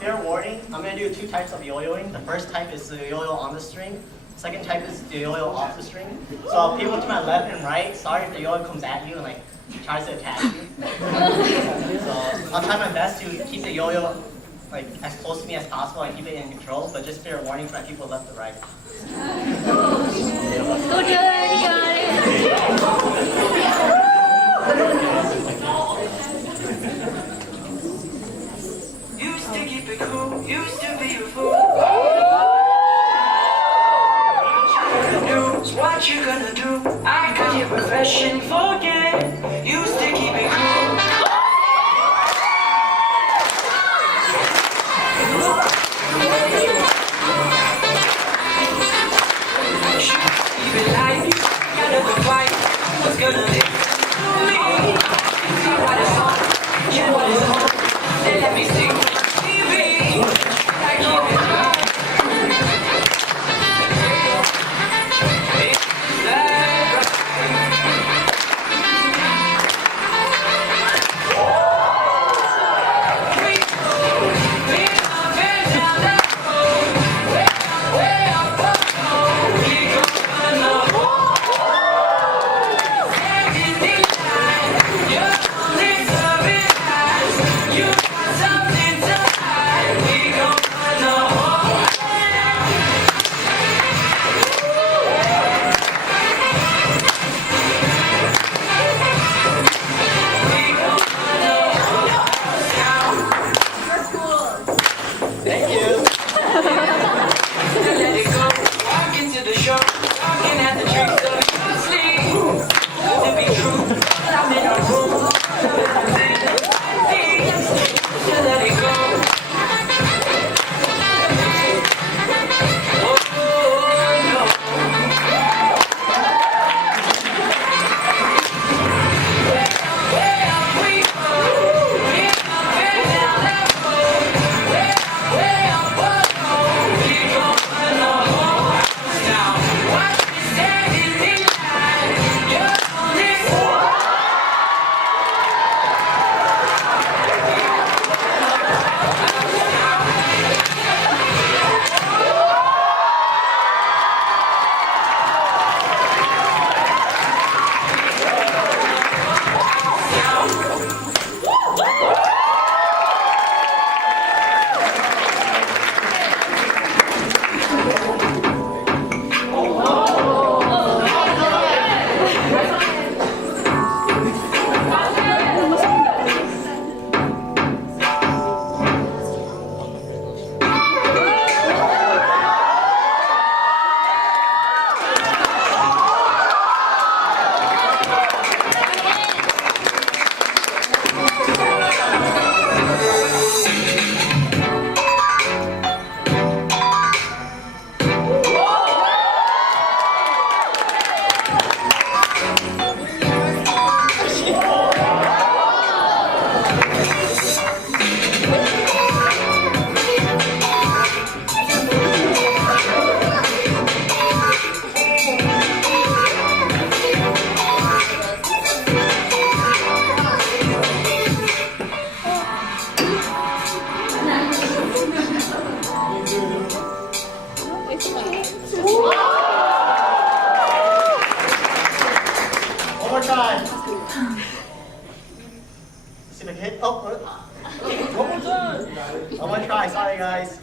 fair warning, I'm going to do two types of yo-yoing. The first type is the yo-yo on the string. Second type is the yo-yo off the string. So people to my left and right, sorry if the yo-yo comes at you and like tries to attack you. So I'll try my best to keep the yo-yo like as close to me as possible and keep it in control, but just fair warning for people left and right. Good, Used to keep it cool, used to be a fool. What you gonna do? I got your profession, forget. Used to keep it cool. Keep it light, gotta go fight. What's gonna live? You what is on, you what is on. Then let me sing TV. I keep it light. One more time. See if I can hit. Oh, one more time. One more try. Sorry, guys.